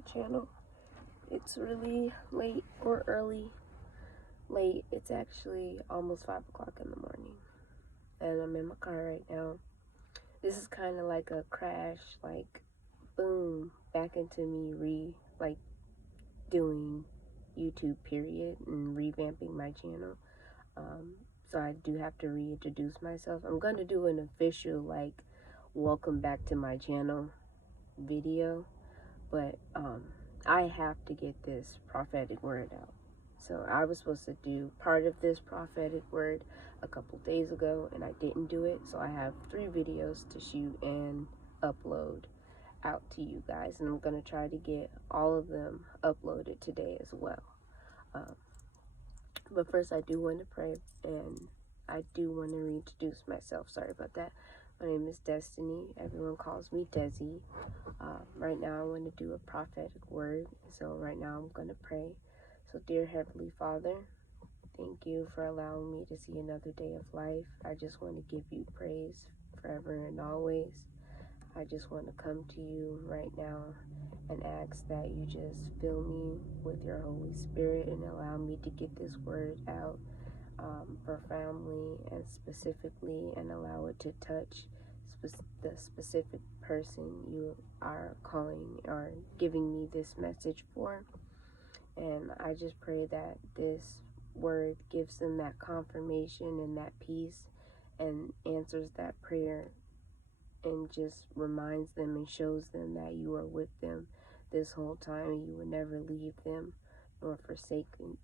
my channel. It's really late or early. Late. It's actually almost 5 o'clock in the morning. And I'm in my car right now. This is kind of like a crash, like, boom, back into me doing YouTube period and revamping my channel. So I do have to reintroduce myself. I'm going to do an official, like, welcome back to my channel video. But I have to get this prophetic word out. So I was supposed to do part of this prophetic word a couple days ago, and I didn't do it. So I have 3 videos to shoot and upload out to you guys, and I'm going to try to get all of them uploaded today as well. But first, I do want to pray, and I do want to reintroduce myself. Sorry about that. My name is Destiny. Everyone calls me Dessie. Right now, I want to do a prophetic word. So right now, I'm going to pray. So dear Heavenly Father, thank you for allowing me to see another day of life. I just want to give you praise forever and always. I just want to come to you right now and ask that you just fill me with your Holy Spirit and allow me to get this word out profoundly and specifically, and allow it to touch the specific person you are calling or giving me this message for. And I just pray that this word gives them that confirmation and that peace and answers that prayer, and just reminds them and shows them that you are with them this whole time, and you will never leave them nor forsake them.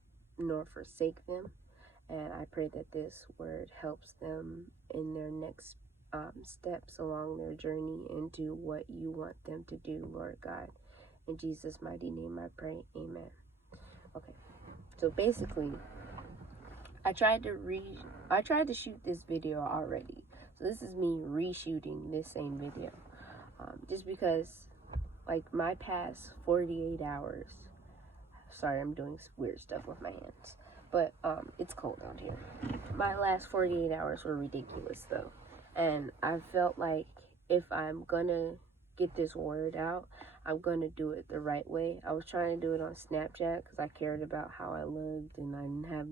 And I pray that this word helps them in their next steps along their journey into what you want them to do, Lord God. In Jesus' mighty name I pray, amen. Okay, so basically, I tried to shoot this video already. So this is me reshooting this same video. Just because, like, my past 48 hours, sorry, I'm doing weird stuff with my hands, but it's cold out here. My last 48 hours were ridiculous though. And I felt like if I'm gonna get this word out, I'm gonna do it the right way. I was trying to do it on Snapchat because I cared about how I looked, and I didn't have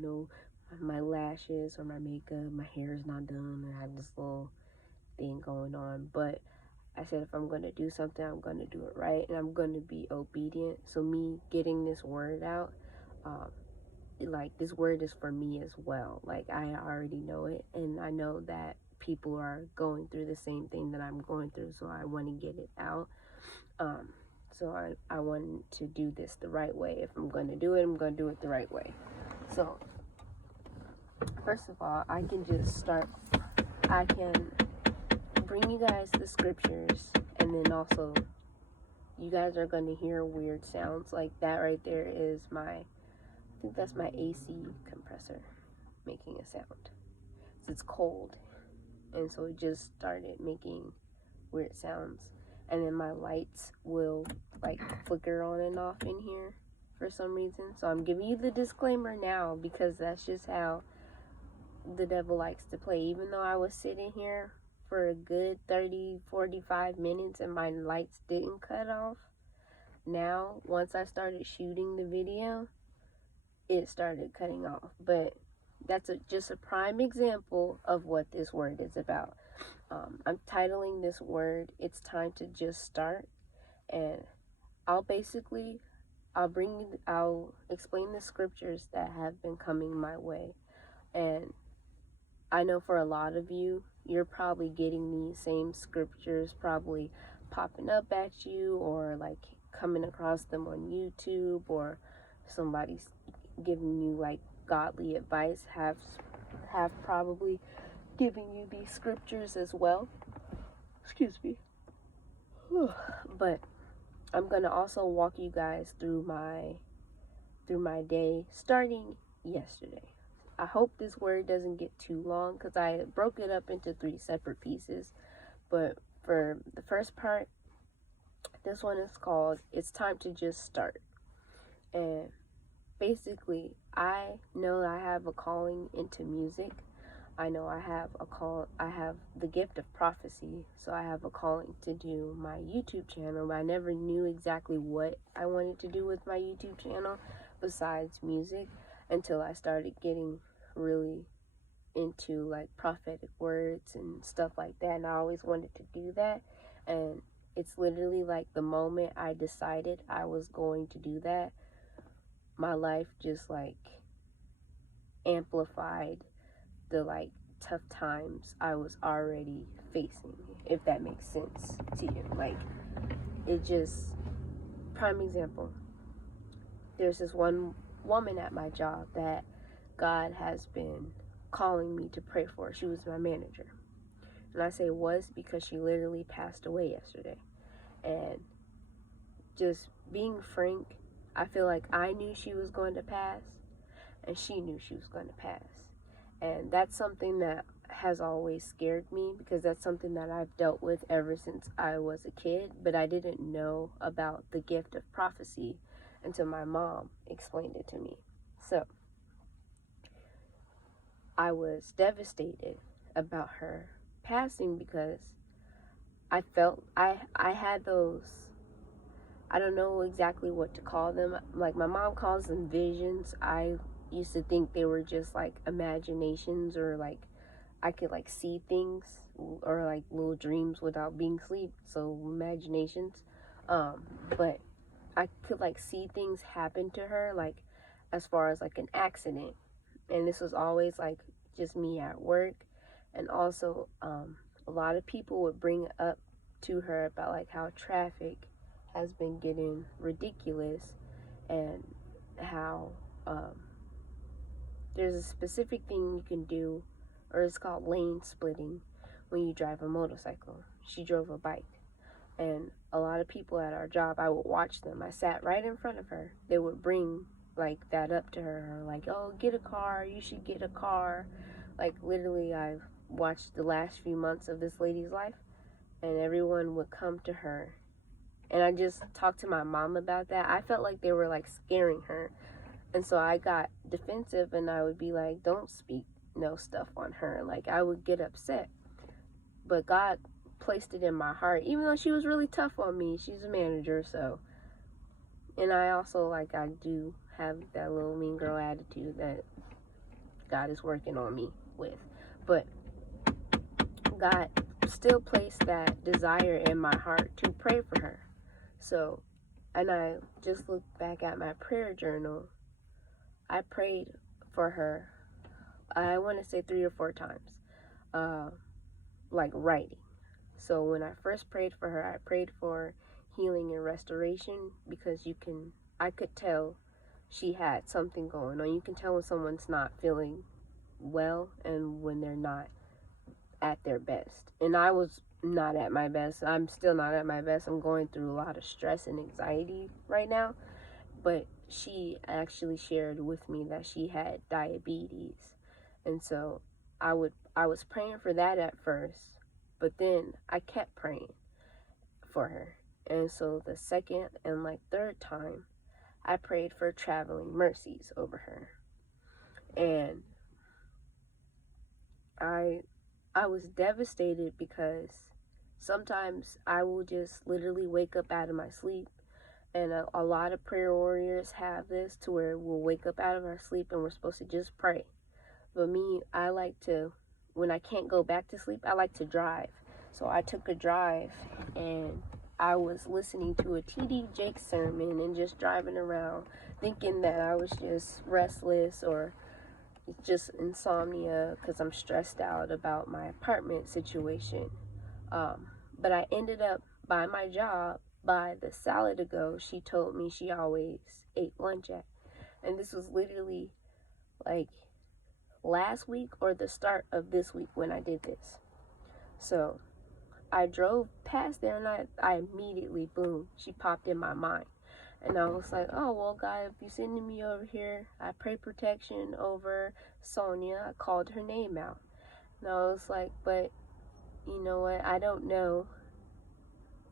my lashes or my makeup, my hair is not done, and I have this little thing going on. But I said, if I'm going to do something, I'm going to do it right, and I'm going to be obedient. So me getting this word out, like, this word is for me as well. Like, I already know it, and I know that people are going through the same thing that I'm going through, so I want to get it out. So I want to do this the right way. If I'm going to do it, I'm going to do it the right way. So first of all, I can just start. I can bring you guys the scriptures, and then also you guys are going to hear weird sounds. Like that right there is I think that's my AC compressor making a sound. So it's cold, and so it just started making weird sounds. And then my lights will, like, flicker on and off in here for some reason. So I'm giving you the disclaimer now, because that's just how the devil likes to play. Even though I was sitting here for a good 30-45 minutes and my lights didn't cut off, now once I started shooting the video, it started cutting off. But that's just a prime example of what this word is about. I'm titling this word, It's Time to Just Start. And I'll explain the scriptures that have been coming my way. And I know for a lot of you, you're probably getting these same scriptures probably popping up at you, or like coming across them on YouTube, or somebody's giving you like godly advice, have probably giving you these scriptures as well. Excuse me. But I'm gonna also walk you guys through my day starting yesterday. I hope this word doesn't get too long, because I broke it up into 3 separate pieces. But for the first part, this one is called It's Time to Just Start. And basically, I know I have a calling into music. I know I have a call, I have the gift of prophecy, so I have a calling to do my YouTube channel, but I never knew exactly what I wanted to do with my YouTube channel besides music until I started getting really into like prophetic words and stuff like that, and I always wanted to do that. And it's literally like the moment I decided I was going to do that, my life just like amplified the like tough times I was already facing, if that makes sense to you. Like, it just, prime example, there's this one woman at my job that God has been calling me to pray for. She was my manager, and I say was because she literally passed away yesterday. And just being frank, I feel like I knew she was going to pass, and she knew she was going to pass. And that's something that has always scared me, because that's something that I've dealt with ever since I was a kid, but I didn't know about the gift of prophecy until my mom explained it to me. So I was devastated about her passing, because I felt I had those, I don't know exactly what to call them. Like, my mom calls them visions. I used to think they were just like imaginations, or like I could like see things, or like little dreams without being asleep, so imaginations. But I could like see things happen to her, like as far as like an accident. And this was always like just me at work. And also a lot of people would bring up to her about like how traffic has been getting ridiculous, and how there's a specific thing you can do, or it's called lane splitting, when you drive a motorcycle. She drove a bike, and a lot of people at our job, I would watch them. I sat right in front of her. They would bring like that up to her, like, oh, get a car, you should get a car. Like, literally, I've watched the last few months of this lady's life, and everyone would come to her. And I just talked to my mom about that. I felt like they were like scaring her. And so I got defensive, and I would be like, don't speak no stuff on her. Like, I would get upset. But God placed it in my heart, even though she was really tough on me. She's a manager, so. And I also, like, I do have that little mean girl attitude that God is working on me with. But God still placed that desire in my heart to pray for her. So, and I just looked back at my prayer journal. I prayed for her, I want to say 3 or 4 times, like writing. So when I first prayed for her, I prayed for healing and restoration, because I could tell she had something going on. You can tell when someone's not feeling well and when they're not at their best. And I was not at my best. I'm still not at my best. I'm going through a lot of stress and anxiety right now. But she actually shared with me that she had diabetes. And so I was praying for that at first, but then I kept praying for her. And so the second and like third time, I prayed for traveling mercies over her. And I was devastated, because sometimes I will just literally wake up out of my sleep. And a lot of prayer warriors have this, to where we'll wake up out of our sleep and we're supposed to just pray. But me, I like to, when I can't go back to sleep, I like to drive. So I took a drive, and I was listening to a T.D. Jakes sermon and just driving around, thinking that I was just restless, or just insomnia, because I'm stressed out about my apartment situation. But I ended up by my job, by the salad ago she told me she always ate lunch at. And this was literally like last week or the start of this week when I did this. So I drove past there, and I immediately, boom, she popped in my mind. And I was like, oh, well, God, if you're sending me over here, I pray protection over Sonia. I called her name out. And I was like, but you know what? I don't know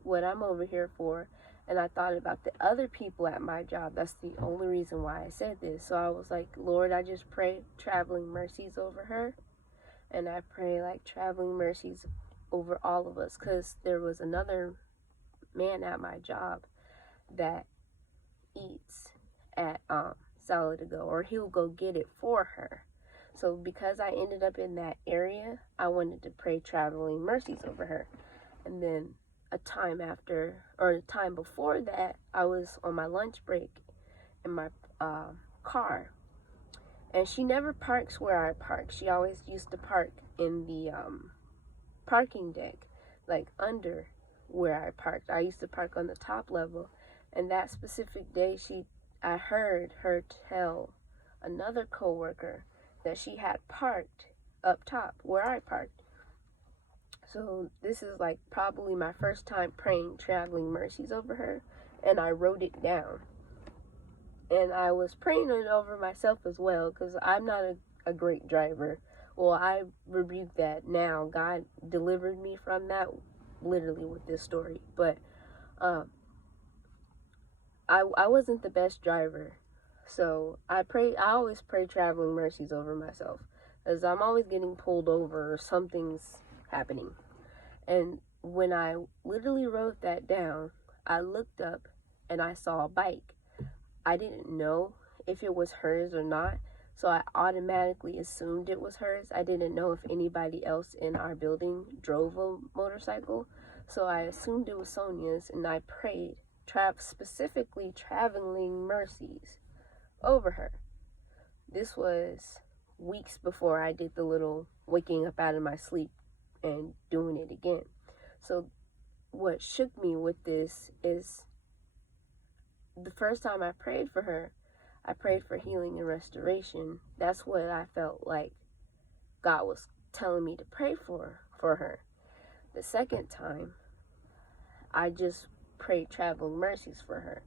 what I'm over here for. And I thought about the other people at my job. That's the only reason why I said this. So I was like, Lord, I just pray traveling mercies over her. And I pray like traveling mercies over all of us, because there was another man at my job that eats at Zelle to go, or he'll go get it for her. So because I ended up in that area, I wanted to pray traveling mercies over her. And then a time before that, I was on my lunch break in my car, and she never parks where I park. She always used to park in the parking deck, like under where I parked. I used to park on the top level, and that specific day, I heard her tell another coworker that she had parked up top where I parked. So this is like probably my first time praying traveling mercies over her, and I wrote it down. And I was praying it over myself as well, because I'm not a great driver. Well, I rebuke that now. God delivered me from that literally with this story. But I wasn't the best driver. So I always pray traveling mercies over myself, because I'm always getting pulled over or something's happening. And when I literally wrote that down, I looked up and I saw a bike. I didn't know if it was hers or not, so I automatically assumed it was hers. I didn't know if anybody else in our building drove a motorcycle, so I assumed it was Sonia's, and I prayed specifically traveling mercies over her. This was weeks before I did the little waking up out of my sleep and doing it again. So what shook me with this is the first time I prayed for her, I prayed for healing and restoration. That's what I felt like God was telling me to pray for her. The second time, I just prayed traveling mercies for her.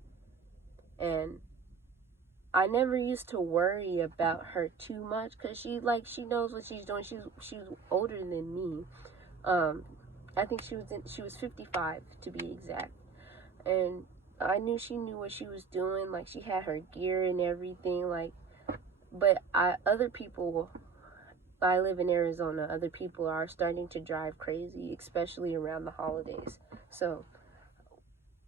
And I never used to worry about her too much, because she knows what she's doing. She's older than me. I think she was 55 to be exact. And I knew she knew what she was doing. Like, she had her gear and everything. Like, but other people, I live in Arizona, other people are starting to drive crazy, especially around the holidays. So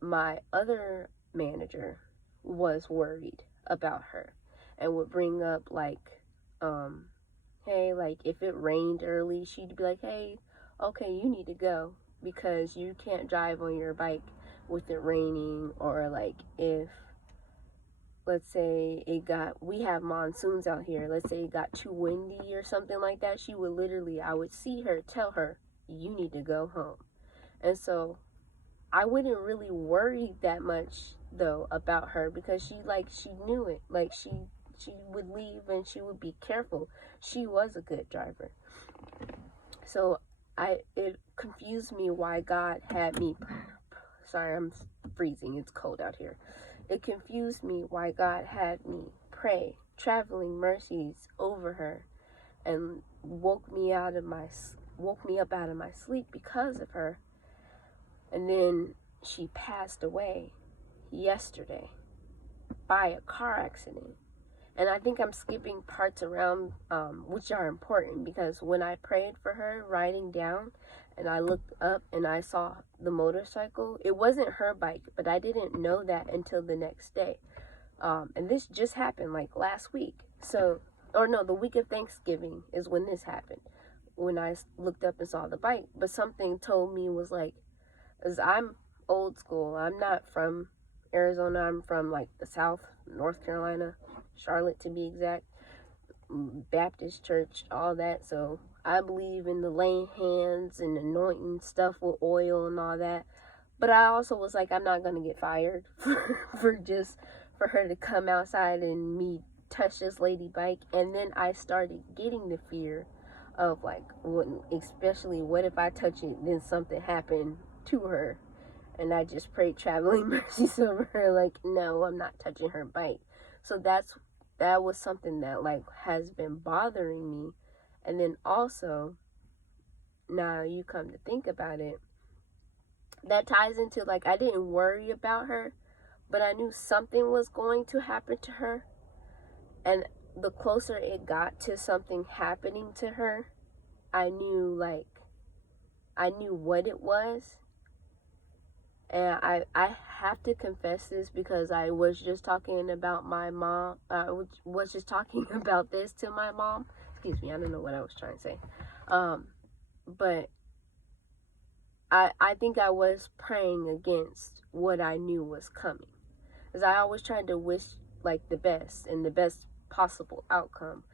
my other manager was worried about her and would bring up like, hey, like if it rained early, she'd be like, hey, okay, you need to go because you can't drive on your bike with it raining. Or like if, let's say we have monsoons out here, let's say it got too windy or something like that, I would see her tell her, you need to go home. And so I wouldn't really worry that much though about her, because she knew it. Like she would leave and she would be careful. She was a good driver. So it confused me why God had me, sorry, I'm freezing, it's cold out here. It confused me why God had me pray traveling mercies over her and woke me up out of my sleep because of her. And then she passed away yesterday by a car accident. And I think I'm skipping parts around which are important, because when I prayed for her, writing down, and I looked up and I saw the motorcycle, it wasn't her bike, but I didn't know that until the next day. And this just happened like last week. The week of Thanksgiving is when this happened, when I looked up and saw the bike. But something told me, was like, as I'm old school, I'm not from Arizona, I'm from like the South, North Carolina, Charlotte to be exact, Baptist church, all that. So I believe in the laying hands and anointing stuff with oil and all that. But I also was like, I'm not going to get fired for her to come outside and me touch this lady bike. And then I started getting the fear of like, especially what if I touch it, then something happened to her. And I just prayed traveling mercies over her, like, no, I'm not touching her bike. So that was something that like has been bothering me. And then also, now you come to think about it, that ties into like, I didn't worry about her, but I knew something was going to happen to her. And the closer it got to something happening to her, I knew what it was. And I have to confess this because I was just talking about my mom. I was just talking about this to my mom. Excuse me, I don't know what I was trying to say. But I think I was praying against what I knew was coming. Because I always tried to wish like the best and the best possible outcome.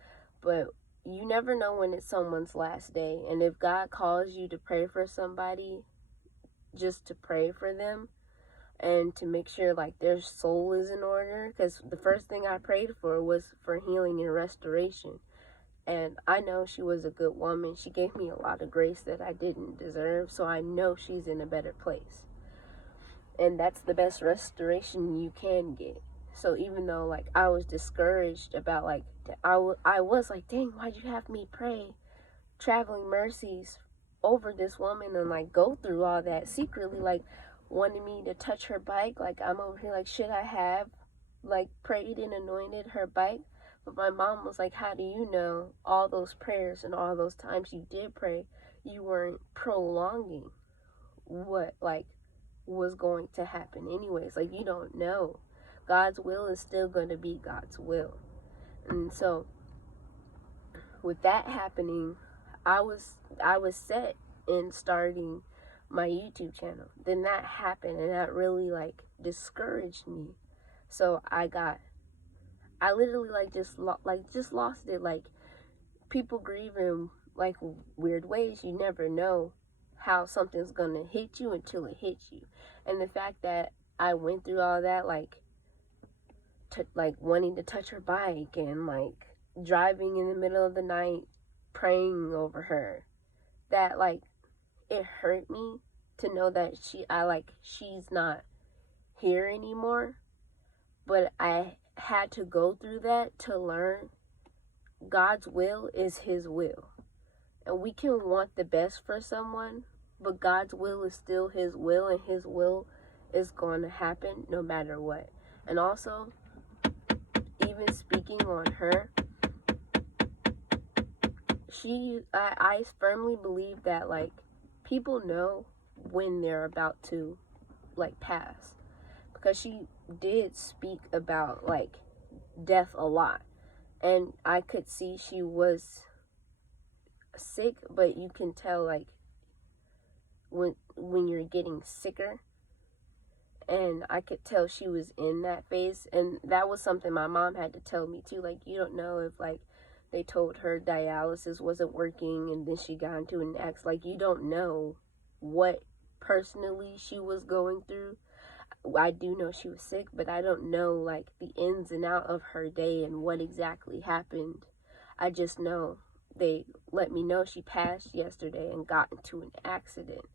But you never know when it's someone's last day. And if God calls you to pray for somebody, just to pray for them and to make sure like their soul is in order, because the first thing I prayed for was for healing and restoration. And I know she was a good woman. She gave me a lot of grace that I didn't deserve, so I know she's in a better place. And that's the best restoration you can get. So even though like I was discouraged about like I was like, dang, why'd you have me pray traveling mercies over this woman and like go through all that secretly, like wanting me to touch her bike? Like I'm over here like, should I have like prayed and anointed her bike? But my mom was like, how do you know all those prayers and all those times you did pray, you weren't prolonging what like was going to happen anyways? Like you don't know. God's will is still going to be God's will. And so with that happening, I was set in starting my YouTube channel. Then that happened, and that really like discouraged me. So I literally just lost it. Like people grieve in like weird ways. You never know how something's gonna hit you until it hits you. And the fact that I went through all that, like wanting to touch her bike and like driving in the middle of the night praying over her, that like it hurt me to know that she's not here anymore. But I had to go through that to learn God's will is his will. And we can want the best for someone, but God's will is still his will, and his will is going to happen no matter what. And also, even speaking on her, I firmly believe that like people know when they're about to like pass, because she did speak about like death a lot, and I could see she was sick. But you can tell like when you're getting sicker, and I could tell she was in that phase. And that was something my mom had to tell me too. Like you don't know if like they told her dialysis wasn't working and then she got into an accident. Like you don't know what personally she was going through. I do know she was sick, but I don't know like the ins and out of her day and what exactly happened. I just know they let me know she passed yesterday and got into an accident.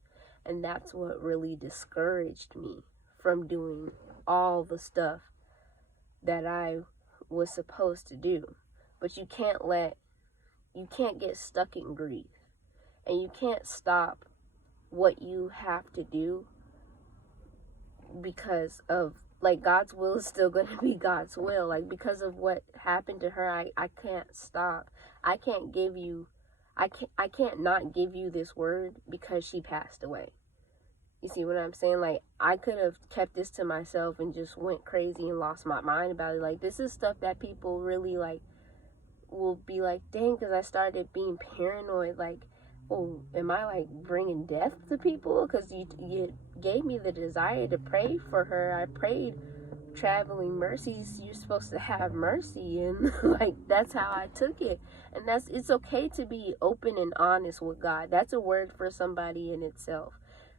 And that's what really discouraged me from doing all the stuff that I was supposed to do. But you can't get stuck in grief. And you can't stop what you have to do because of like God's will is still going to be God's will. Like because of what happened to her, I can't stop. I can't not give you this word because she passed away. You see what I'm saying? Like I could have kept this to myself and just went crazy and lost my mind about it. Like this is stuff that people really like will be like, dang, because I started being paranoid. Like, oh, am I like bringing death to people? Because you gave me the desire to pray for her. I prayed traveling mercies. You're supposed to have mercy, and like that's how I took it. And it's okay to be open and honest with God. That's a word for somebody in itself.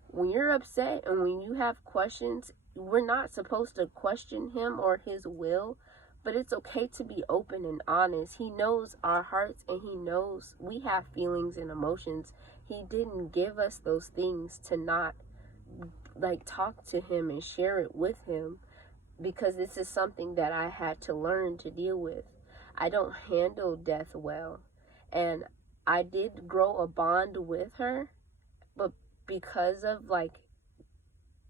When you're upset and when you have questions, we're not supposed to question him or his will. But it's okay to be open and honest. He knows our hearts, and he knows we have feelings and emotions. He didn't give us those things to not like talk to him and share it with him, because this is something that I had to learn to deal with. I don't handle death well, and I did grow a bond with her, but because of like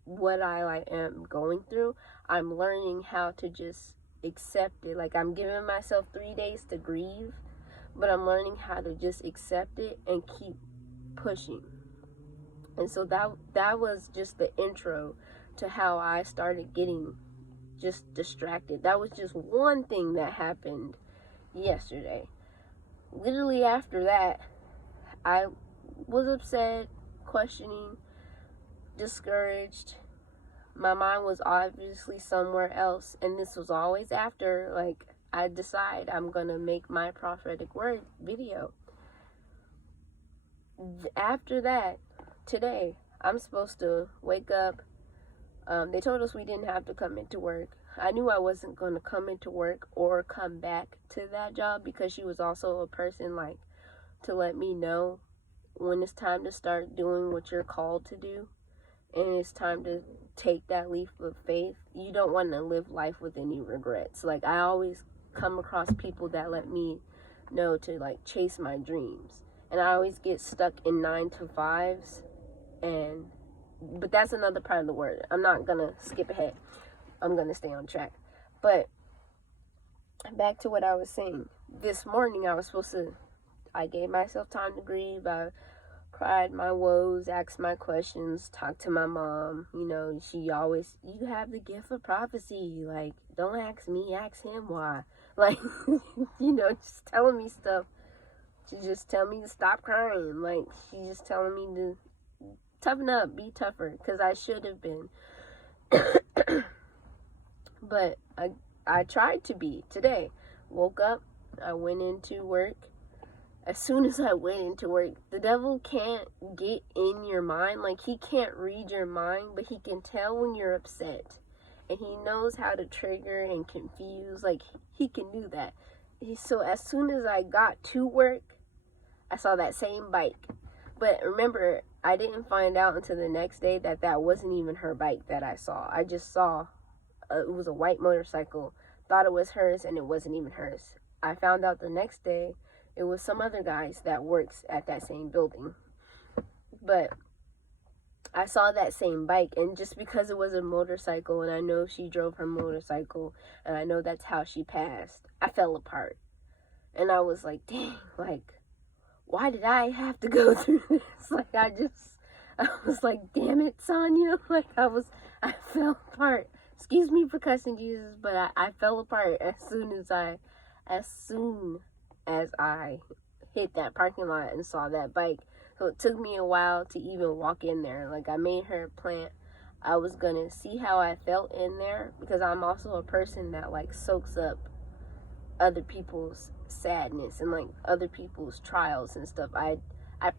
what I like am going through, I'm learning how to just accept it. Like I'm giving myself 3 days to grieve, but I'm learning how to just accept it and keep pushing. And so that was just the intro to how I started getting just distracted. That was just one thing that happened yesterday. Literally after that, I was upset, questioning, discouraged. My mind was obviously somewhere else, and this was always after, like, I decide I'm gonna make my prophetic word video. After that, today, I'm supposed to wake up. They told us we didn't have to come into work. I knew I wasn't going to come into work or come back to that job, because she was also a person, like, to let me know when it's time to start doing what you're called to do, and it's time to take that leap of faith. You don't want to live life with any regrets. Like, I always come across people that let me know to, like, chase my dreams, and I always get stuck in 9-to-5s, but that's another part of the word. I'm not gonna skip ahead. I'm gonna stay on track. But back to what I was saying. This morning I gave myself time to grieve. I cried my woes, asked my questions, talked to my mom. You know, she always, you have the gift of prophecy. Like, don't ask me, ask him why. Like, you know, just telling me stuff. She just tell me to stop crying. Like, she just telling me to toughen up, be tougher, because I should have been. But I tried to be today. Woke up, I went into work. As soon as I went into work, the devil can't get in your mind. Like, he can't read your mind, but he can tell when you're upset. And he knows how to trigger and confuse. Like, he can do that. So as soon as I got to work, I saw that same bike. But remember, I didn't find out until the next day that wasn't even her bike that I saw. I just saw it was a white motorcycle, thought it was hers, and it wasn't even hers. I found out the next day it was some other guys that works at that same building. But I saw that same bike, and just because it was a motorcycle, and I know she drove her motorcycle, and I know that's how she passed, I fell apart. And I was like, dang, like, why did I have to go through this? Like, I was like, damn it, Sonya. Like, I fell apart. Excuse me for cussing, Jesus, but I fell apart as soon as I hit that parking lot and saw that bike. So it took me a while to even walk in there. Like, I made her a plant. I was gonna see how I felt in there, because I'm also a person that, like, soaks up other people's sadness and, like, other people's trials and stuff. I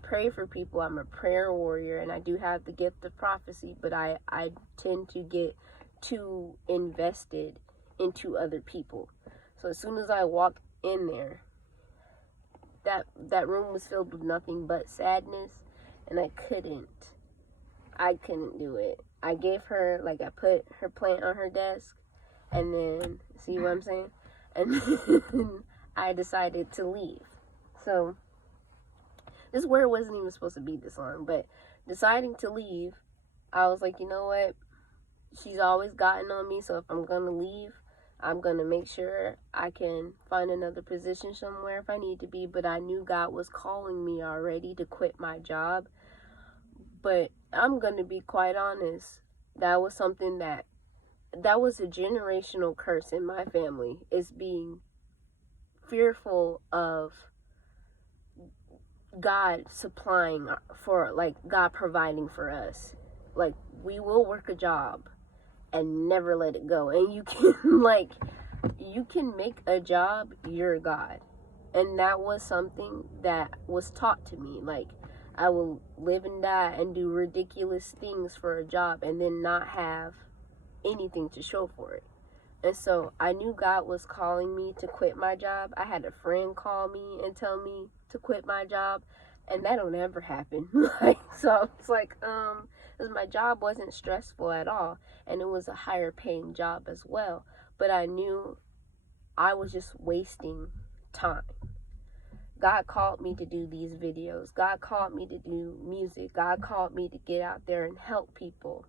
pray for people. I'm a prayer warrior, and I do have the gift of prophecy, but I tend to get too invested into other people. So as soon as I walked in there, that room was filled with nothing but sadness, and I couldn't do it. I gave her, like, I put her plant on her desk, and then, see what I'm saying? And then I decided to leave. So this word wasn't even supposed to be this long, but deciding to leave, I was like, you know what? She's always gotten on me, so if I'm going to leave, I'm going to make sure I can find another position somewhere if I need to be. But I knew God was calling me already to quit my job. But I'm going to be quite honest. That was something that was a generational curse in my family, is being fearful of God supplying for, like, God providing for us. Like, we will work a job and never let it go. And you can, like, you can make a job your God. And that was something that was taught to me. Like, I will live and die and do ridiculous things for a job and then not have anything to show for it. And so I knew God was calling me to quit my job. I had a friend call me and tell me to quit my job, and that don't ever happen. Like, so it's like, because my job wasn't stressful at all, and it was a higher paying job as well. But I knew I was just wasting time. God called me to do these videos. God called me to do music. God called me to get out there and help people.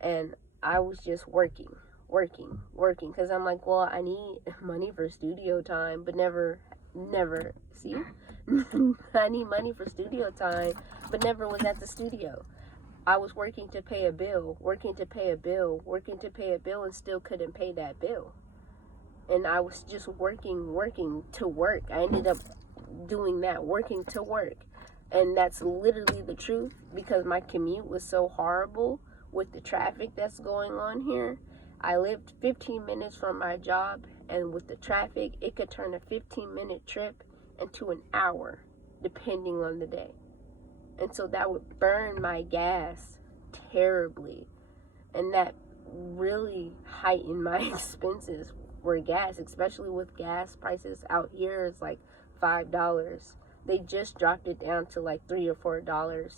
And I was just working. Because I'm like, well, I need money for studio time, but never never, see? I need money for studio time, but never was at the studio. I was working to pay a bill, working to pay a bill, working to pay a bill, and still couldn't pay that bill. And I was just working to work. I ended up doing that, working to work. And that's literally the truth, because my commute was so horrible with the traffic that's going on here. I lived 15 minutes from my job, and with the traffic, it could turn a 15-minute trip into an hour, depending on the day. And so that would burn my gas terribly. And that really heightened my expenses for gas, especially with gas prices out here. It's like $5. They just dropped it down to like $3 or $4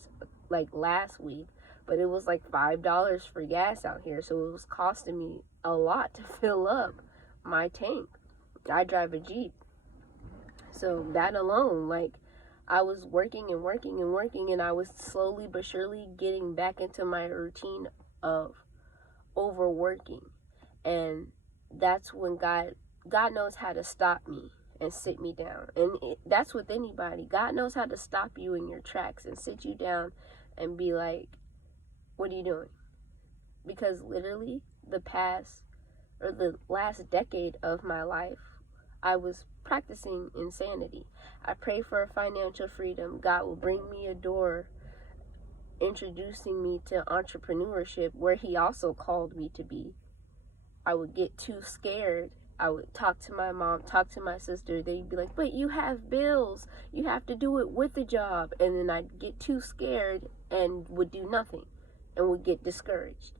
like last week, but it was like $5 for gas out here. So it was costing me a lot to fill up my tank. I drive a Jeep. So that alone, like, I was working and working and working, and I was slowly but surely getting back into my routine of overworking. And that's when God knows how to stop me and sit me down. And that's with anybody. God knows how to stop you in your tracks and sit you down and be like, what are you doing? Because literally the last decade of my life, I was practicing insanity. I pray for financial freedom. God will bring me a door introducing me to entrepreneurship, where he also called me to be. I would get too scared. I would talk to my mom, talk to my sister. They'd be like, but you have bills. You have to do it with a job. And then I'd get too scared and would do nothing and would get discouraged.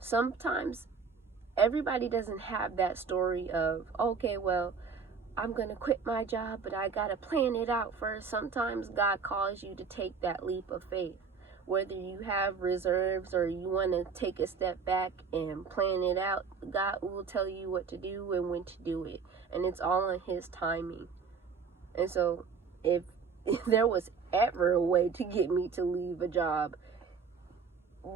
Sometimes everybody doesn't have that story of, okay, well, I'm going to quit my job, but I got to plan it out first. Sometimes God calls you to take that leap of faith. Whether you have reserves or you want to take a step back and plan it out, God will tell you what to do and when to do it. And it's all on his timing. And so if there was ever a way to get me to leave a job,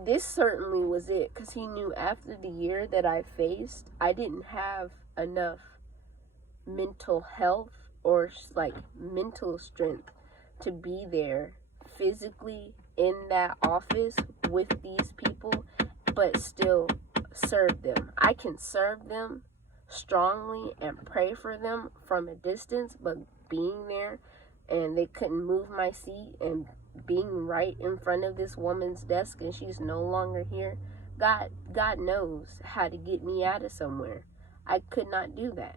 this certainly was it. Because he knew after the year that I faced, I didn't have enough mental health or like mental strength to be there physically in that office with these people, but still serve them. I can serve them strongly and pray for them from a distance, but being there and they couldn't move my seat and being right in front of this woman's desk and she's no longer here, God knows how to get me out of somewhere. I could not do that.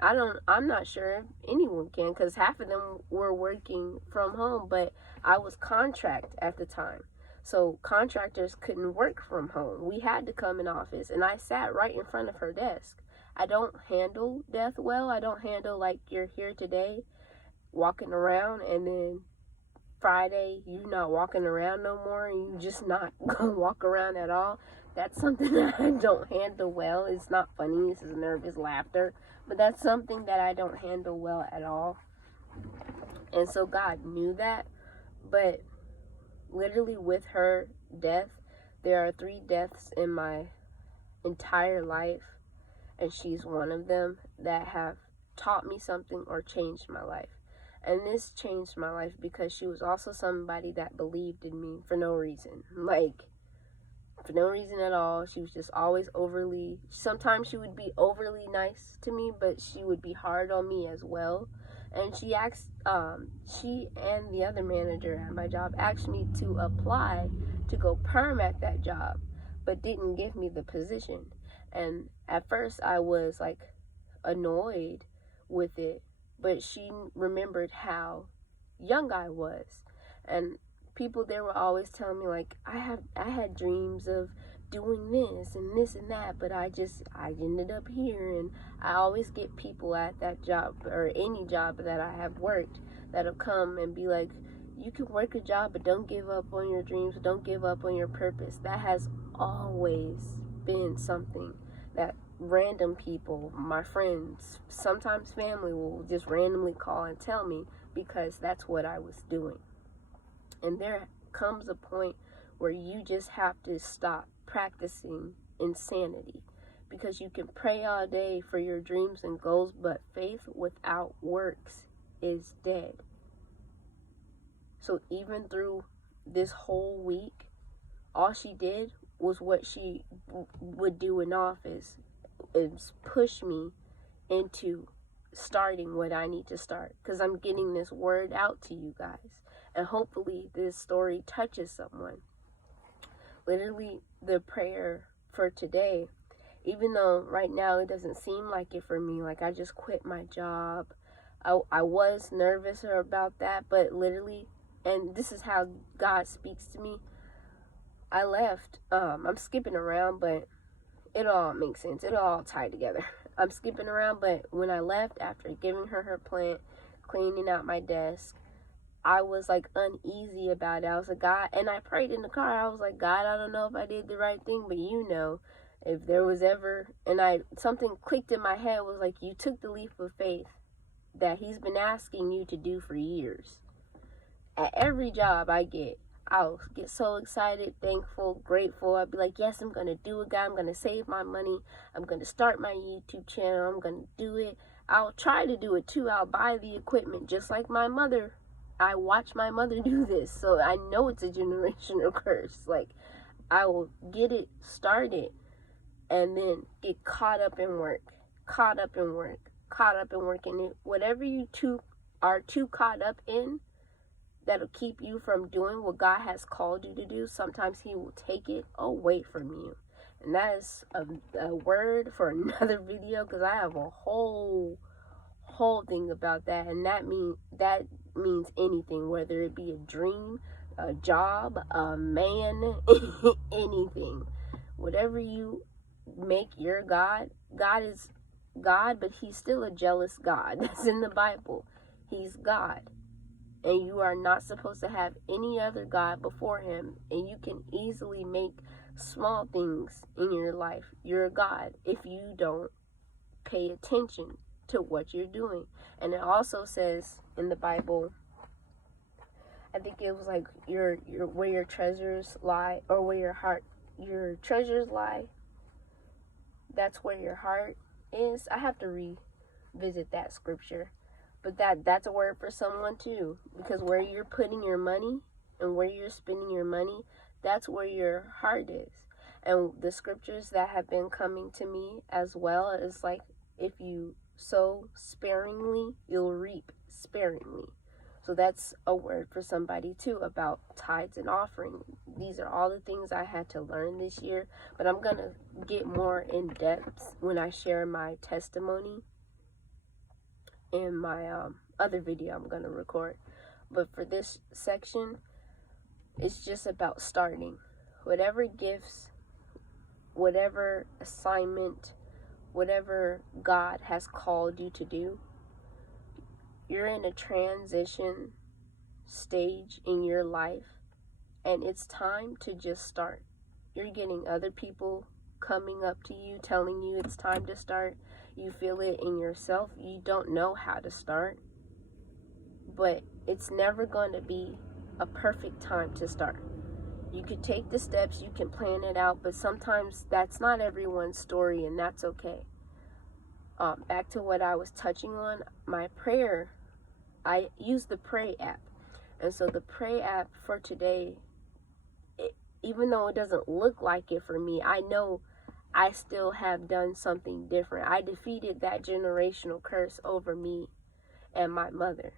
I'm not sure if anyone can, because half of them were working from home, but I was contract at the time. So contractors couldn't work from home. We had to come in office, and I sat right in front of her desk. I don't handle death well. I don't handle like you're here today, walking around, and then Friday you not walking around no more, and you just not gonna walk around at all. That's something that I don't handle well. It's not funny. This is nervous laughter. But that's something that I don't handle well at all. And so God knew that. But literally with her death, there are 3 deaths in my entire life. And she's one of them that have taught me something or changed my life. And this changed my life because she was also somebody that believed in me for no reason. Like, for no reason at all. She was just always sometimes she would be overly nice to me, but she would be hard on me as well. And she and the other manager at my job asked me to apply to go perm at that job, but didn't give me the position. And at first I was like annoyed with it, but she remembered how young I was. And people there were always telling me like I had dreams of doing this and that, but I ended up here. And I always get people at that job or any job that I have worked that'll come and be like, you can work a job, but don't give up on your dreams, don't give up on your purpose. That has always been something that random people, my friends, sometimes family, will just randomly call and tell me, because that's what I was doing. And there comes a point where you just have to stop practicing insanity, Because you can pray all day for your dreams and goals, but faith without works is dead. So even through this whole week, all she did was what she would do in office, is push me into starting what I need to start, because I'm getting this word out to you guys, and hopefully this story touches someone. Literally, the prayer for today, even though right now it doesn't seem like it for me, like I just quit my job, I was nervous about that, but literally, and this is how God speaks to me, I left. I'm skipping around, but it all makes sense. It all tied together. I'm skipping around, but when I left, after giving her plant, cleaning out my desk, I was like uneasy about it. I was like, God, and I prayed in the car. I was like, God, I don't know if I did the right thing, but you know, if there was ever, and something clicked in my head, was like, you took the leap of faith that he's been asking you to do for years. At every job I get, I'll get so excited, thankful, grateful. I'll be like, yes, I'm going to do it, God. I'm going to save my money. I'm going to start my YouTube channel. I'm going to do it. I'll try to do it too. I'll buy the equipment just like my mother. I watch my mother do this, so I know it's a generational curse. Like, I will get it started and then get caught up in work. And whatever you are too caught up in, that'll keep you from doing what God has called you to do, sometimes he will take it away from you. And that is a word for another video, because I have a whole thing about that. And that means anything, whether it be a dream, a job, a man, anything. Whatever you make your God, God is God, but he's still a jealous God. That's in the Bible. He's God. And you are not supposed to have any other God before him. And you can easily make small things in your life your God if you don't pay attention to what you're doing. And it also says in the Bible, I think it was like your where your treasures lie, or where your treasures lie, that's where your heart is. I have to revisit that scripture. But that's a word for someone too, because where you're putting your money and where you're spending your money, that's where your heart is. And the scriptures that have been coming to me as well is like, if you sow sparingly, you'll reap sparingly. So that's a word for somebody too, about tithes and offering. These are all the things I had to learn this year, but I'm going to get more in depth when I share my testimony in my other video I'm going to record. But for this section, it's just about starting. Whatever gifts, whatever assignment, whatever God has called you to do, you're in a transition stage in your life, and it's time to just start. You're getting other people coming up to you, telling you it's time to start. You feel it in yourself. You don't know how to start. But it's never going to be a perfect time to start. You could take the steps, you can plan it out, but sometimes that's not everyone's story, and that's okay. Back to what I was touching on, my prayer, I use the Pray app. And so the Pray app for today, even though it doesn't look like it for me, I know I still have done something different. I defeated that generational curse over me and my mother.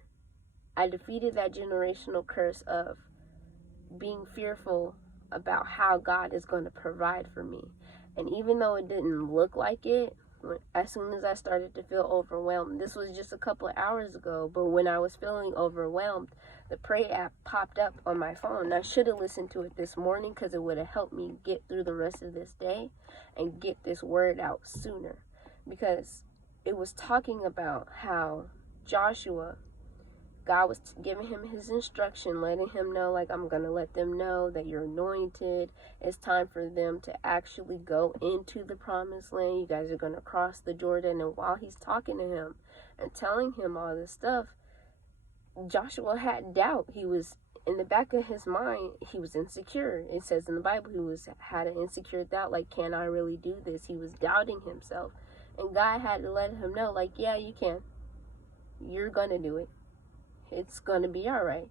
I defeated that generational curse of being fearful about how God is going to provide for me. And even though it didn't look like it, as soon as I started to feel overwhelmed, this was just a couple of hours ago, but when I was feeling overwhelmed, the Pray app popped up on my phone. I should have listened to it this morning, because it would have helped me get through the rest of this day and get this word out sooner. Because it was talking about how Joshua, God was giving him his instruction, letting him know, like, I'm going to let them know that you're anointed. It's time for them to actually go into the promised land. You guys are going to cross the Jordan. And while he's talking to him and telling him all this stuff, Joshua had doubt. He was, in the back of his mind, he was insecure. It says in the Bible, had an insecure doubt, like, can I really do this? He was doubting himself. And God had to let him know, like, yeah, you can. You're going to do it. It's going to be all right.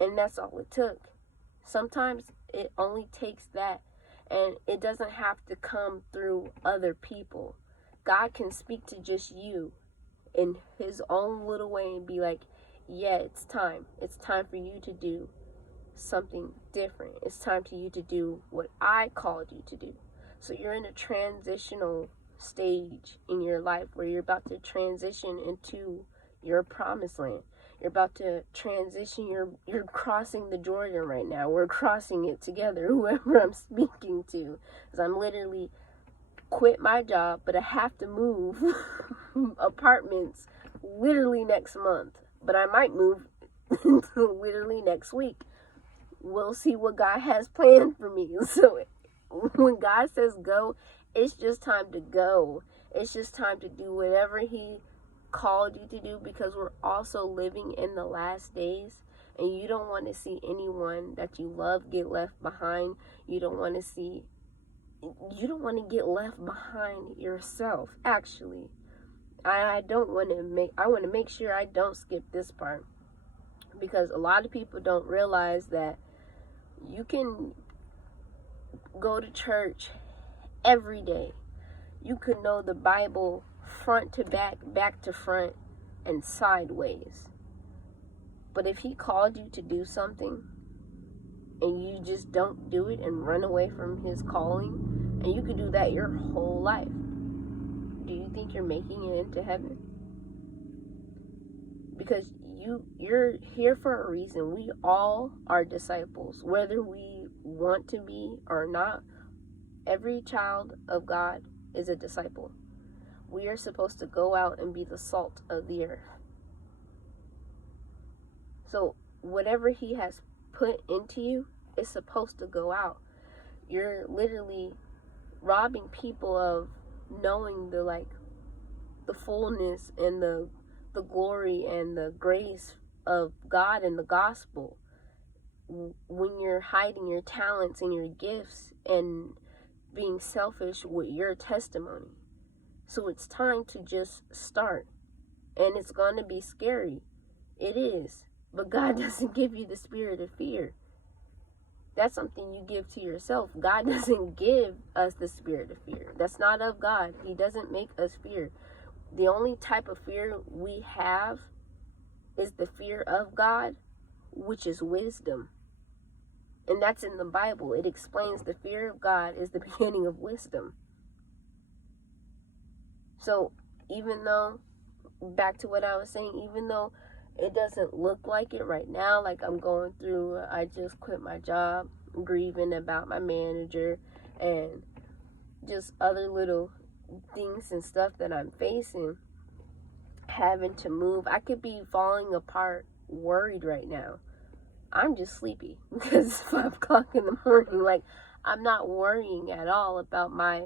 And that's all it took. Sometimes it only takes that. And it doesn't have to come through other people. God can speak to just you in his own little way and be like, yeah, it's time. It's time for you to do something different. It's time for you to do what I called you to do. So you're in a transitional stage in your life where you're about to transition into your promised land. You're about to transition. You're crossing the Jordan right now. We're crossing it together, whoever I'm speaking to. Because I'm literally quit my job, but I have to move apartments literally next month. But I might move literally next week. We'll see what God has planned for me. So when God says go, it's just time to go. It's just time to do whatever he called you to do, because we're also living in the last days, and you don't want to see anyone that you love get left behind. You don't want to get left behind yourself, actually. I want to make sure I don't skip this part, because a lot of people don't realize that you can go to church every day. You could know the Bible front to back, back to front, and sideways. But if he called you to do something and you just don't do it and run away from his calling, and you could do that your whole life, do you think you're making it into heaven? Because you're here for a reason. We all are disciples, whether we want to be or not. Every child of God is a disciple. We are supposed to go out and be the salt of the earth. So whatever he has put into you is supposed to go out. You're literally robbing people of knowing the fullness and the glory and the grace of God and the gospel, when you're hiding your talents and your gifts and being selfish with your testimony. So it's time to just start. And it's going to be scary. It is. But God doesn't give you the spirit of fear. That's something you give to yourself. God doesn't give us the spirit of fear. That's not of God. He doesn't make us fear. The only type of fear we have is the fear of God, which is wisdom. And that's in the Bible. It explains the fear of God is the beginning of wisdom. So even though, back to what I was saying, even though it doesn't look like it right now, like I'm going through, I just quit my job, grieving about my manager, and just other little things and stuff that I'm facing, having to move. I could be falling apart, worried right now. I'm just sleepy because it's 5 o'clock in the morning. Like, I'm not worrying at all about my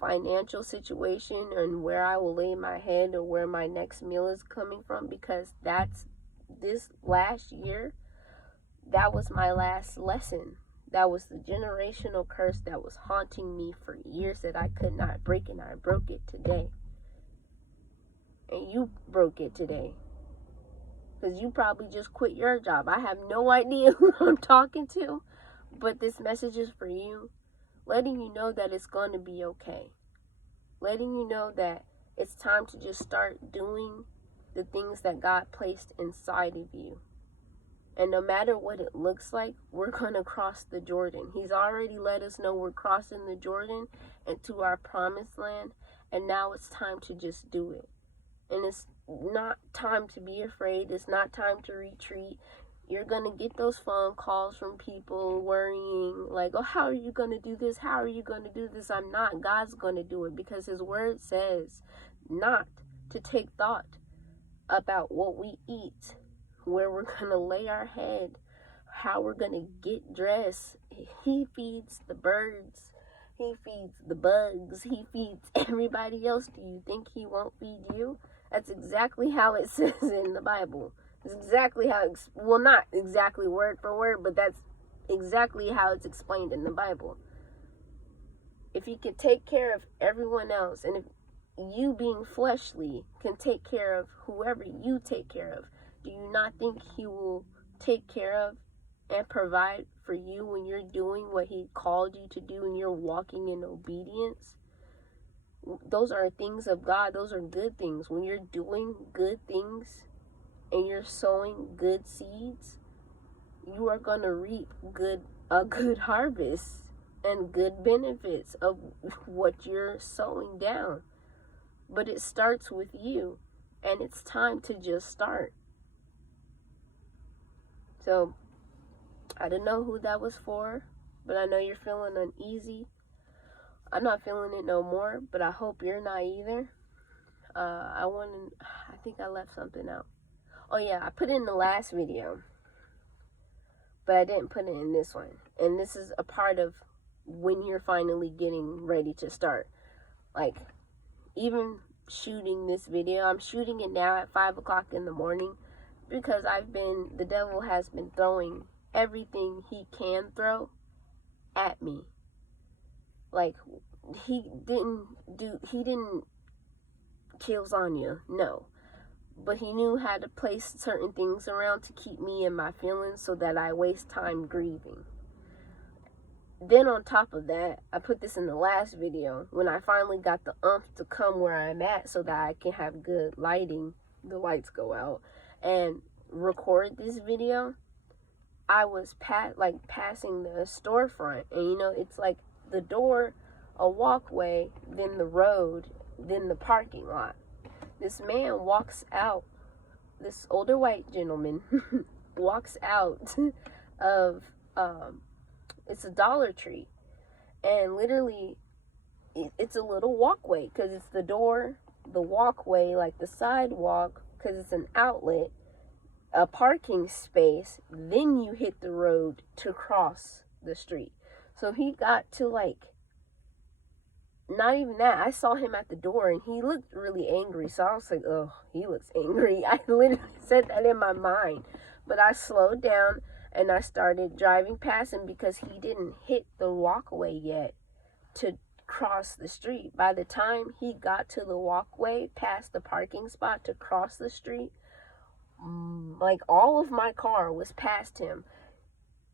financial situation and where I will lay my head or where my next meal is coming from, because that's this last year, that was my last lesson. That was the generational curse that was haunting me for years that I could not break, and I broke it today. And you broke it today. Because you probably just quit your job. I have no idea who I'm talking to, but this message is for you. Letting you know that it's going to be okay. Letting you know that it's time to just start doing the things that God placed inside of you. And no matter what it looks like, we're going to cross the Jordan. He's already let us know we're crossing the Jordan into our promised land. And now it's time to just do it. And it's not time to be afraid. It's not time to retreat. You're going to get those phone calls from people worrying, like, oh, how are you going to do this? How are you going to do this? I'm not. God's going to do it, because his word says not to take thought about what we eat, where we're going to lay our head, how we're going to get dressed. He feeds the birds. He feeds the bugs. He feeds everybody else. Do you think he won't feed you? That's exactly how it says in the Bible. It's exactly how, well, not exactly word for word, but that's exactly how it's explained in the Bible. If he can take care of everyone else, and if you being fleshly can take care of whoever you take care of, do you not think he will take care of and provide for you when you're doing what he called you to do and you're walking in obedience? Those are things of God. Those are good things. When you're doing good things and you're sowing good seeds, you are going to reap a good harvest and good benefits of what you're sowing down. But it starts with you, and it's time to just start. So I don't know who that was for, but I know you're feeling uneasy. I'm not feeling it no more, but I hope you're not either. I think I left something out. Oh yeah, I put it in the last video, but I didn't put it in this one. And this is a part of when you're finally getting ready to start. Like, even shooting this video, I'm shooting it now at 5 o'clock in the morning because the devil has been throwing everything he can throw at me. Like, he didn't kill Zanya, no. But he knew how to place certain things around to keep me in my feelings so that I waste time grieving. Then on top of that, I put this in the last video, when I finally got the umph to come where I'm at so that I can have good lighting, the lights go out, and record this video. I was passing the storefront, and it's like the door, a walkway, then the road, then the parking lot. This man walks out, this older white gentleman walks out of, it's a Dollar Tree, and literally it's a little walkway, because it's the door, the walkway, like the sidewalk, because it's an outlet, a parking space, then you hit the road to cross the street. So he got to, not even that, I saw him at the door and he looked really angry, so I was like, oh, he looks angry. I literally said that in my mind, but I slowed down and I started driving past him because he didn't hit the walkway yet to cross the street. By the time he got to the walkway past the parking spot to cross the street, all of my car was past him.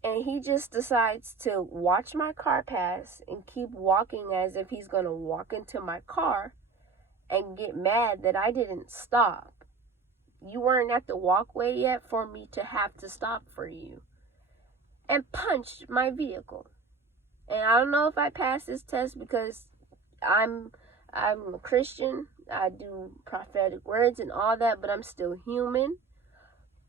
And he just decides to watch my car pass and keep walking as if he's going to walk into my car and get mad that I didn't stop. You weren't at the walkway yet for me to have to stop for you. And punched my vehicle. And I don't know if I passed this test because I'm a Christian. I do prophetic words and all that, but I'm still human.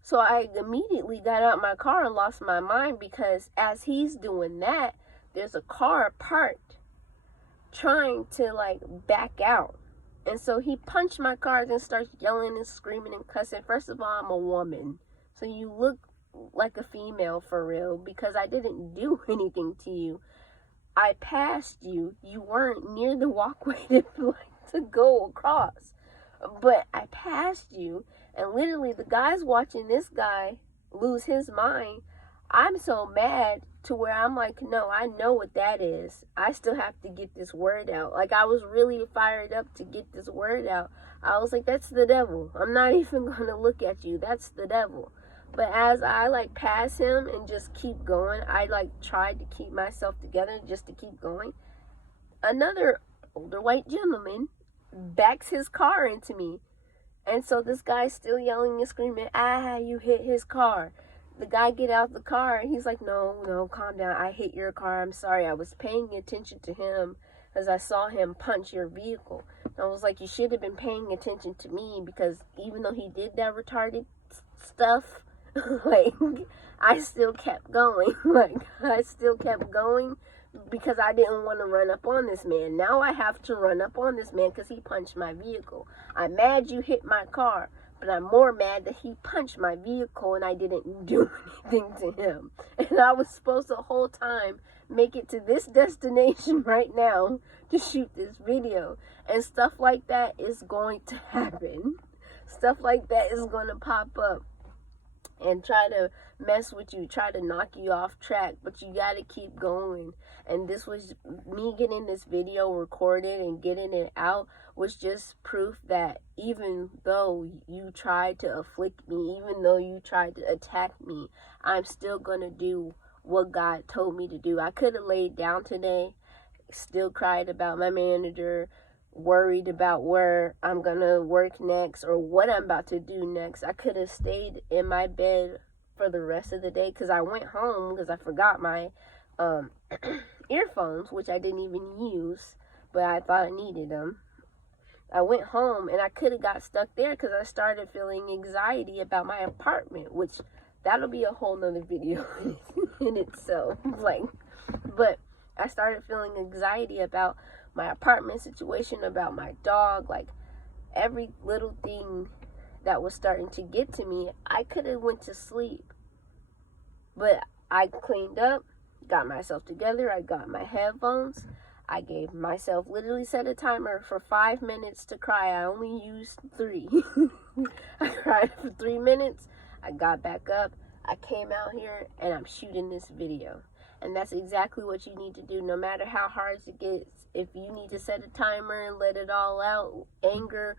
So I immediately got out my car and lost my mind because as he's doing that, there's a car parked trying to back out. And so he punched my car and starts yelling and screaming and cussing. First of all, I'm a woman. So you look like a female for real because I didn't do anything to you. I passed you. You weren't near the walkway to go across. But I passed you. And literally, the guy's watching this guy lose his mind. I'm so mad to where I'm like, no, I know what that is. I still have to get this word out. I was really fired up to get this word out. I was like, that's the devil. I'm not even going to look at you. That's the devil. But as I pass him and just keep going, I tried to keep myself together just to keep going. Another older white gentleman backs his car into me. And so this guy's still yelling and screaming, you hit his car. The guy get out the car and he's like, no, calm down. I hit your car. I'm sorry. I was paying attention to him as I saw him punch your vehicle. And I was like, you should have been paying attention to me because even though he did that retarded stuff, I still kept going. I still kept going because I didn't want to run up on this man. Now I have to run up on this man because he punched my vehicle. I'm mad you hit my car, but I'm more mad that he punched my vehicle and I didn't do anything to him. And I was supposed to the whole time make it to this destination right now to shoot this video. And stuff like that is going to happen. Stuff like that is going to pop up. and try to mess with you, try to knock you off track, but you got to keep going. And this was me getting this video recorded and getting it out was just proof that even though you tried to afflict me, even though you tried to attack me, I'm still going to do what God told me to do. I could have laid down today, still cried about my manager, worried about where I'm gonna work next or what I'm about to do next. I could have stayed in my bed for the rest of the day because I went home because I forgot my earphones, which I didn't even use, but I thought I needed them. I went home and I could have got stuck there because I started feeling anxiety about my apartment, which that'll be a whole nother video in itself. But I started feeling anxiety about my apartment situation, about my dog, like every little thing that was starting to get to me. I could have went to sleep, but I cleaned up, got myself together, I got my headphones, I gave myself, literally set a timer for 5 minutes to cry. I only used 3. I cried for 3 minutes, I got back up, I came out here, and I'm shooting this video. And that's exactly what you need to do, no matter how hard it gets. If you need to set a timer and let it all out, anger,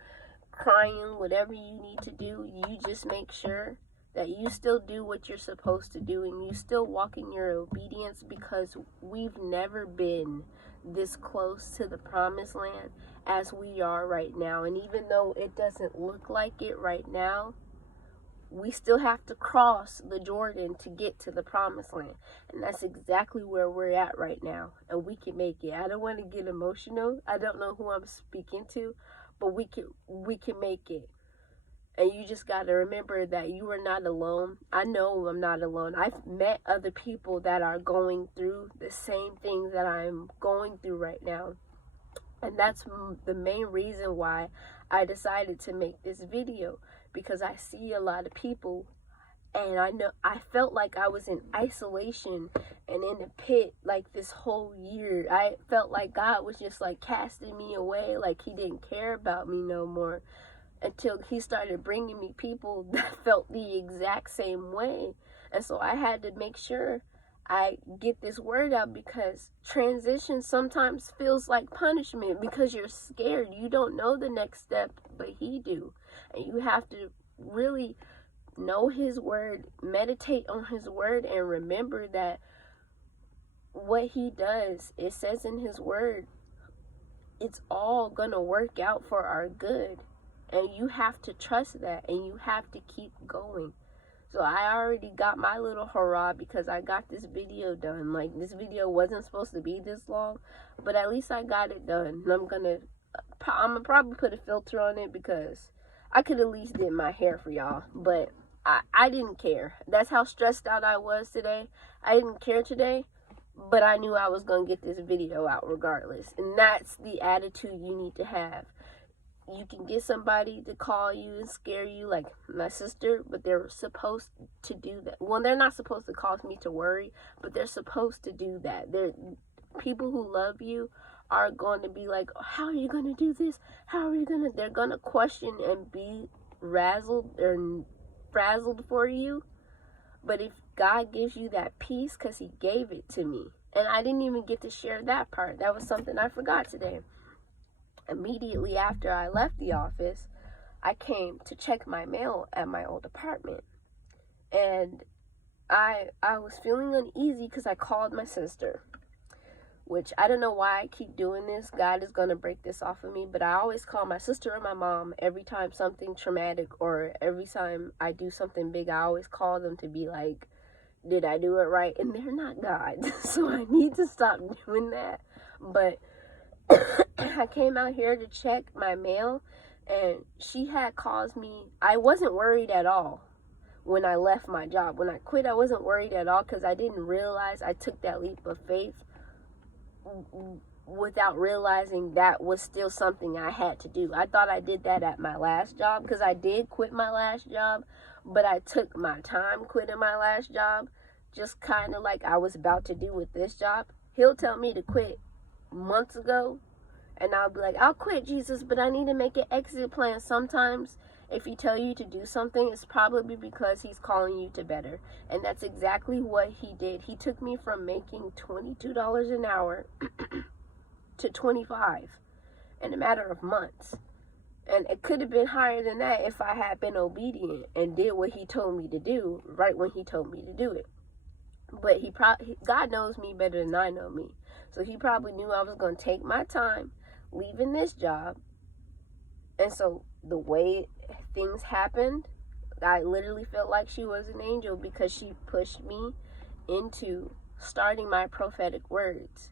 crying, whatever you need to do, you just make sure that you still do what you're supposed to do and you still walk in your obedience, because we've never been this close to the promised land as we are right now. And even though it doesn't look like it right now, we still have to cross the Jordan to get to the promised land. And that's exactly where we're at right now. And we can make it. I don't want to get emotional. I don't know who I'm speaking to, but we can make it. And you just got to remember that you are not alone. I know I'm not alone. I've met other people that are going through the same thing that I'm going through right now. And that's the main reason why I decided to make this video, because I see a lot of people, and I felt like I was in isolation and in a pit like this whole year. I felt like God was just like casting me away, like he didn't care about me no more, until he started bringing me people that felt the exact same way. And so I had to make sure I get this word out, because transition sometimes feels like punishment because you're scared. You don't know the next step, but he do. And you have to really know his word, meditate on his word, and remember that what he does, it says in his word, it's all gonna work out for our good. And you have to trust that, and you have to keep going. So I already got my little hurrah because I got this video done. Like, this video wasn't supposed to be this long, but at least I got it done. And I'm gonna probably put a filter on it because I could at least did my hair for y'all. But I didn't care. That's how stressed out I was today. I didn't care today, but I knew I was gonna get this video out regardless. And that's the attitude you need to have. You can get somebody to call you and scare you, like my sister, but they're supposed to do that. Well, they're not supposed to cause me to worry, but they're supposed to do that. They're people who love you are going to be like, how are you going to do this? How are you going to? They're going to question and be frazzled for you. But if God gives you that peace, because he gave it to me, and I didn't even get to share that part. That was something I forgot today. Immediately after I left the office, I came to check my mail at my old apartment. And I was feeling uneasy because I called my sister, which I don't know why I keep doing this. God is going to break this off of me, but I always call my sister or my mom every time something traumatic or every time I do something big. I always call them to be like, did I do it right? And they're not God, so I need to stop doing that. But I came out here to check my mail, and she had caused me. I wasn't worried at all when I left my job. When I quit, I wasn't worried at all because I didn't realize I took that leap of faith without realizing that was still something I had to do. I thought I did that at my last job, because I did quit my last job, but I took my time quitting my last job, just kind of like I was about to do with this job. He'll tell me to quit months ago, and I'll be like, I'll quit, Jesus, but I need to make an exit plan. Sometimes If he tell you to do something, it's probably because he's calling you to better. And that's exactly what he did. He took me from making $22 an hour to 25 in a matter of months. And it could have been higher than that if I had been obedient and did what he told me to do right when he told me to do it. But God knows me better than I know me. So he probably knew I was going to take my time leaving this job. And so the way things happened, I literally felt like she was an angel, because she pushed me into starting my prophetic words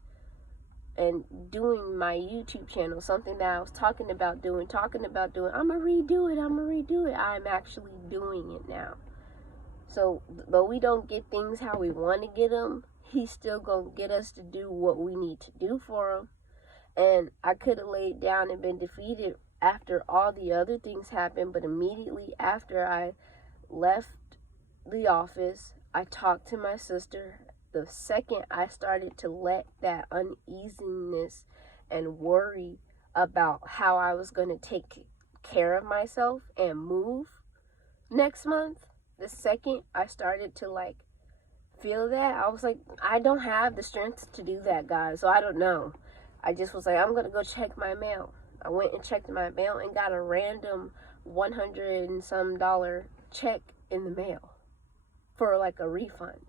and doing my YouTube channel, something that I was talking about doing. I'm going to redo it. I'm actually doing it now. So, though we don't get things how we want to get them, he's still going to get us to do what we need to do for him. And I could have laid down and been defeated after all the other things happened, but immediately after I left the office, I talked to my sister. The second I started to let that uneasiness and worry about how I was going to take care of myself and move next month, the second I started to feel that, I was like, I don't have the strength to do that, guys. So I don't know. I just was like, I'm going to go check my mail. I went and checked my mail and got a random $100 and some check in the mail for a refund.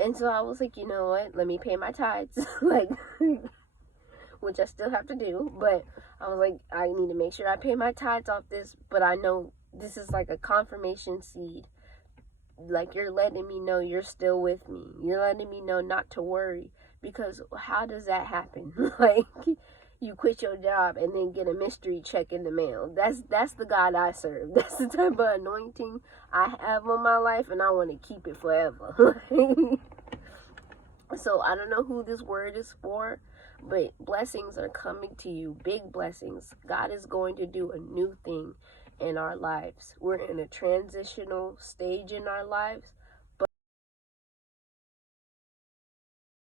And so I was like, you know what? Let me pay my tithes, which I still have to do. But I was like, I need to make sure I pay my tithes off this. But I know this is like a confirmation seed. You're letting me know you're still with me. You're letting me know not to worry. Because how does that happen? You quit your job and then get a mystery check in the mail. That's the God I serve. That's the type of anointing I have on my life, and I want to keep it forever. So I don't know who this word is for, but blessings are coming to you. Big blessings. God is going to do a new thing in our lives. We're in a transitional stage in our lives,